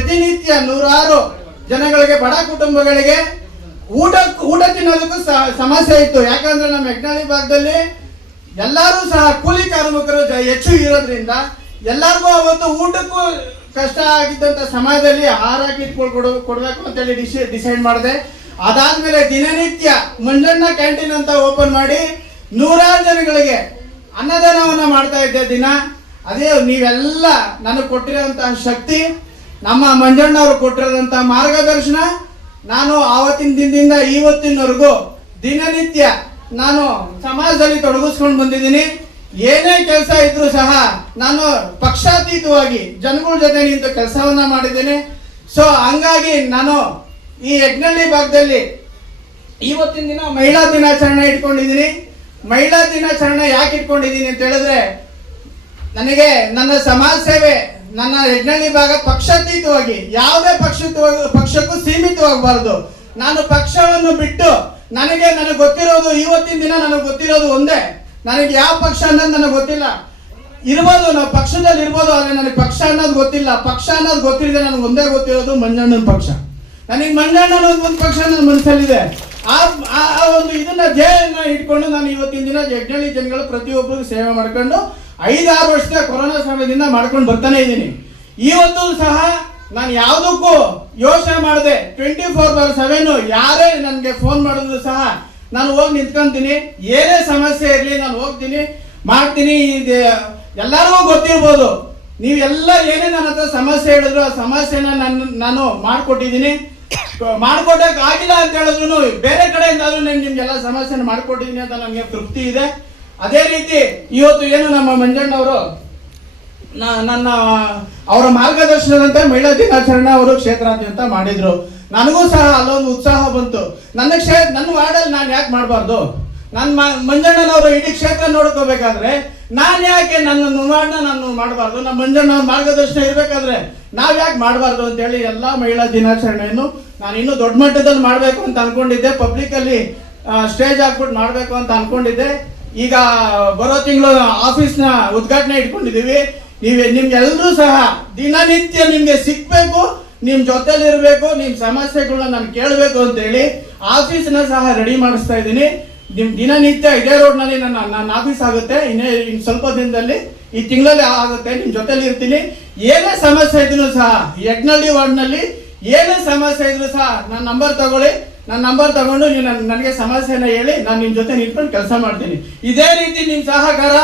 ಪ್ರತಿನಿತ್ಯ ನೂರಾರು ಜನಗಳಿಗೆ, ಬಡ ಕುಟುಂಬಗಳಿಗೆ ಊಟ ತಿನ್ನೋದಕ್ಕೂ ಸಮಸ್ಯೆ ಇತ್ತು. ಯಾಕಂದ್ರೆ ನಮ್ಮ ಯಜ್ಞಳ್ಳಿ ಭಾಗದಲ್ಲಿ ಎಲ್ಲರೂ ಸಹ ಕೂಲಿ ಕಾರ್ಮಿಕರು ಹೆಚ್ಚು ಇರೋದ್ರಿಂದ ಎಲ್ಲರಿಗೂ ಅವತ್ತು ಊಟಕ್ಕೂ ಕಷ್ಟ ಆಗಿದ್ದಂತ ಸಮಯದಲ್ಲಿ ಆಹಾರ ಕಿಟ್ ಕೊಡ್ಬೇಕು ಅಂತೇಳಿ ಡಿಸೈಡ್ ಮಾಡಿದೆ. ಅದಾದ್ಮೇಲೆ ದಿನನಿತ್ಯ ಮಂಜಣ್ಣ ಕ್ಯಾಂಟೀನ್ ಅಂತ ಓಪನ್ ಮಾಡಿ ನೂರಾರು ಜನಗಳಿಗೆ ಅನ್ನದಾನವನ್ನ ಮಾಡ್ತಾ ಇದ್ದೆ ದಿನ. ಅದೇ ನೀವೆಲ್ಲ ನನಗೆ ಕೊಟ್ಟಿರೋಂತಹ ಶಕ್ತಿ, ನಮ್ಮ ಮಂಜಣ್ಣ ಅವರು ಕೊಟ್ಟಿರೋದಂತಹ ಮಾರ್ಗದರ್ಶನ, ನಾನು ಆವತ್ತಿನ ದಿನದಿಂದ ಇವತ್ತಿನವರೆಗೂ ದಿನನಿತ್ಯ ನಾನು ಸಮಾಜದಲ್ಲಿ ತೊಡಗಿಸ್ಕೊಂಡು ಬಂದಿದ್ದೀನಿ. ಏನೇ ಕೆಲಸ ಇದ್ರೂ ಸಹ ನಾನು ಪಕ್ಷಾತೀತವಾಗಿ ಜನಗಳ ಜೊತೆ ನಿಂತು ಕೆಲಸವನ್ನ ಮಾಡಿದ್ದೇನೆ. ಸೊ ಹಂಗಾಗಿ ನಾನು ಈ ಯಜ್ಞಳ್ಳಿ ಭಾಗದಲ್ಲಿ ಇವತ್ತಿನ ದಿನ ಮಹಿಳಾ ದಿನಾಚರಣೆ ಇಟ್ಕೊಂಡಿದ್ದೀನಿ. ಮಹಿಳಾ ದಿನಾಚರಣೆ ಯಾಕೆ ಇಟ್ಕೊಂಡಿದ್ದೀನಿ ಅಂತ ಹೇಳಿದ್ರೆ, ನನಗೆ ನನ್ನ ಸಮಾಜ ಸೇವೆ, ನನ್ನ ಯಜ್ಞಳ್ಳಿ ಭಾಗ ಪಕ್ಷಾತೀತವಾಗಿ ಯಾವುದೇ ಪಕ್ಷಕ್ಕೂ ಸೀಮಿತವಾಗಬಾರದು. ನಾನು ಪಕ್ಷವನ್ನು ಬಿಟ್ಟು ನನಗೆ ಗೊತ್ತಿರೋದು, ಇವತ್ತಿನ ದಿನ ನನಗೆ ಗೊತ್ತಿರೋದು ಒಂದೇ, ನನಗೆ ಯಾವ ಪಕ್ಷ ಅನ್ನೋದು ನನಗೆ ಗೊತ್ತಿಲ್ಲ. ಇರ್ಬೋದು, ನಾವು ಪಕ್ಷದಲ್ಲಿ ಇರ್ಬೋದು, ಆದರೆ ನನಗೆ ಪಕ್ಷ ಅನ್ನೋದು ಗೊತ್ತಿಲ್ಲ. ಪಕ್ಷ ಅನ್ನೋದು ಗೊತ್ತಿಲ್ಲದೆ ನನಗೆ ಒಂದೇ ಗೊತ್ತಿರೋದು ಮಂಜಣ್ಣನ ಪಕ್ಷ. ನನಗೆ ಮಂಜಣ್ಣನ ಒಂದು ಪಕ್ಷ ನನ್ನ ಮನಸ್ಸಲ್ಲಿದೆ. ಆ ಒಂದು ಇದನ್ನ ಧ್ಯೇಯನ ಇಟ್ಕೊಂಡು ನಾನು ಇವತ್ತಿನ ದಿನ ಯಜ್ಞಳ್ಳಿ ಜನಗಳು ಪ್ರತಿಯೊಬ್ಬರಿಗೂ ಸೇವೆ ಮಾಡ್ಕೊಂಡು 5-6 ವರ್ಷದ ಕೊರೋನಾ ಸಮಯದಿಂದ ಮಾಡ್ಕೊಂಡು ಬರ್ತಾನೆ ಇದ್ದೀನಿ. ಇವತ್ತು ಸಹ ನಾನು ಯಾವುದಕ್ಕೂ ಯೋಚನೆ ಮಾಡದೆ 24/7 ಯಾರೇ ನನಗೆ ಫೋನ್ ಮಾಡಿದ್ರು ಸಹ ನಾನು ಹೋಗಿ ನಿಂತ್ಕೊಂತೀನಿ. ಏನೇ ಸಮಸ್ಯೆ ಇರಲಿ ನಾನು ಹೋಗ್ತೀನಿ, ಮಾಡ್ತೀನಿ. ಎಲ್ಲರಿಗೂ ಗೊತ್ತಿರ್ಬೋದು, ನೀವೆಲ್ಲ ಏನೇ ನನ್ನ ಹತ್ರ ಸಮಸ್ಯೆ ಹೇಳಿದ್ರು ಆ ಸಮಸ್ಯೆನ ನಾನು ಮಾಡಿಕೊಟ್ಟಿದ್ದೀನಿ. ಮಾಡ್ಕೊಟ್ಟಕ್ಕೆ ಆಗಿಲ್ಲ ಅಂತ ಹೇಳಿದ್ರು ಬೇರೆ ಕಡೆಯಿಂದಾದ್ರೂ ನಾನು ನಿಮ್ಗೆಲ್ಲ ಸಮಸ್ಯೆನ ಮಾಡಿಕೊಟ್ಟಿದ್ದೀನಿ ಅಂತ ನನಗೆ ತೃಪ್ತಿ ಇದೆ. ಅದೇ ರೀತಿ ಇವತ್ತು ಏನು ನಮ್ಮ ಮಂಜಣ್ಣವರು ನನ್ನ ಅವರ ಮಾರ್ಗದರ್ಶನದಂತೆ ಮಹಿಳಾ ದಿನಾಚರಣೆ ಅವರು ಕ್ಷೇತ್ರಾದ್ಯಂತ ಮಾಡಿದ್ರು. ನನಗೂ ಸಹ ಅಲ್ಲೊಂದು ಉತ್ಸಾಹ ಬಂತು. ನನ್ನ ವಾರ್ಡಲ್ಲಿ ನಾನು ಯಾಕೆ ಮಾಡಬಾರ್ದು? ನನ್ನ ಮಂಜಣ್ಣನವರು ಇಡೀ ಕ್ಷೇತ್ರ ನೋಡ್ಕೋಬೇಕಾದ್ರೆ ನಾನು ಯಾಕೆ ನನ್ನ ವಾರ್ಡ್ನ ನಾನು ಮಾಡಬಾರ್ದು? ನಮ್ಮ ಮಂಜಣ್ಣವ್ರ ಮಾರ್ಗದರ್ಶನ ಇರಬೇಕಾದ್ರೆ ನಾವ್ ಯಾಕೆ ಮಾಡಬಾರ್ದು ಅಂತೇಳಿ ಎಲ್ಲ ಮಹಿಳಾ ದಿನಾಚರಣೆಯನ್ನು ನಾನು ಇನ್ನೂ ದೊಡ್ಡ ಮಟ್ಟದಲ್ಲಿ ಮಾಡಬೇಕು ಅಂತ ಅನ್ಕೊಂಡಿದ್ದೆ. ಪಬ್ಲಿಕ್ ಅಲ್ಲಿ ಸ್ಟೇಜ್ ಹಾಕ್ಬಿಟ್ಟು ಮಾಡಬೇಕು ಅಂತ ಅನ್ಕೊಂಡಿದ್ದೆ. ಈಗ ಬರೋ ತಿಂಗಳು ಆಫೀಸ್ನ ಉದ್ಘಾಟನೆ ಇಟ್ಕೊಂಡಿದ್ದೀವಿ. ನಿಮ್ಗೆಲ್ಲರೂ ಸಹ ದಿನನಿತ್ಯ ನಿಮ್ಗೆ ಸಿಕ್ಬೇಕು, ನಿಮ್ ಜೊತೆಲಿ ಇರಬೇಕು, ನಿಮ್ ಸಮಸ್ಯೆಗಳನ್ನ ನಾನು ಕೇಳಬೇಕು ಅಂತೇಳಿ ಆಫೀಸ್ನ ಸಹ ರೆಡಿ ಮಾಡಿಸ್ತಾ ಇದ್ದೀನಿ. ನಿಮ್ ದಿನನಿತ್ಯ ಇದೇ ರೋಡ್ ನಲ್ಲಿ ನನ್ನ ಆಫೀಸ್ ಆಗುತ್ತೆ. ಇನ್ನು ಸ್ವಲ್ಪ ದಿನದಲ್ಲಿ ಈ ತಿಂಗಳಲ್ಲಿ ಆಗುತ್ತೆ. ನಿಮ್ ಜೊತೆಲಿ ಇರ್ತೀನಿ. ಏನೇ ಸಮಸ್ಯೆ ಇದ್ರು ಸಹ ಯಜ್ಞಳ್ಳಿ ವಾರ್ಡ್ ನಲ್ಲಿ ಏನೇ ಸಮಸ್ಯೆ ಇದ್ರು ಸಹ ನನ್ನ ನಂಬರ್ ತಗೊಳ್ಳಿ. ನನ್ನ ನಂಬರ್ ತಗೊಂಡು ನೀವು ನನಗೆ ಸಮಸ್ಯೆನ ಹೇಳಿ ನಾನು ನಿಮ್ ಜೊತೆ ನಿಂತ್ಕೊಂಡು ಕೆಲಸ ಮಾಡ್ತೀನಿ. ಇದೇ ರೀತಿ ನಿಮ್ ಸಹಕಾರ,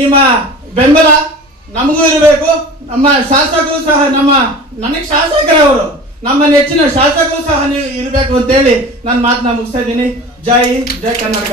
ನಿಮ್ಮ ಬೆಂಬಲ ನಮಗೂ ಇರಬೇಕು. ನಮ್ಮ ಶಾಸಕರು ಸಹ ನನಗೆ ಶಾಸಕರವರು, ನಮ್ಮ ನೆಚ್ಚಿನ ಶಾಸಕರು ಸಹ ನೀವು ಇರಬೇಕು ಅಂತೇಳಿ ನನ್ನ ಮಾತನ್ನ ಮುಗಿಸ್ತಾ ಇದ್ದೀನಿ. ಜೈ ಹಿಂದ್, ಜೈ ಕರ್ನಾಟಕ.